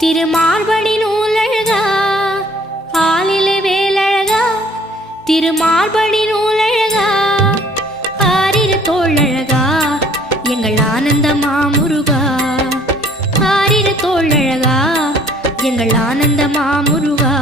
திருமார்படி நூலழகா ஆலிலே வேலழகா திருமார்படி நூலழகா ஆரிரு தோழழகா எங்கள் ஆனந்த மாமுருகா ஆரிரு தோழழகா எங்கள் ஆனந்த மாமுருகா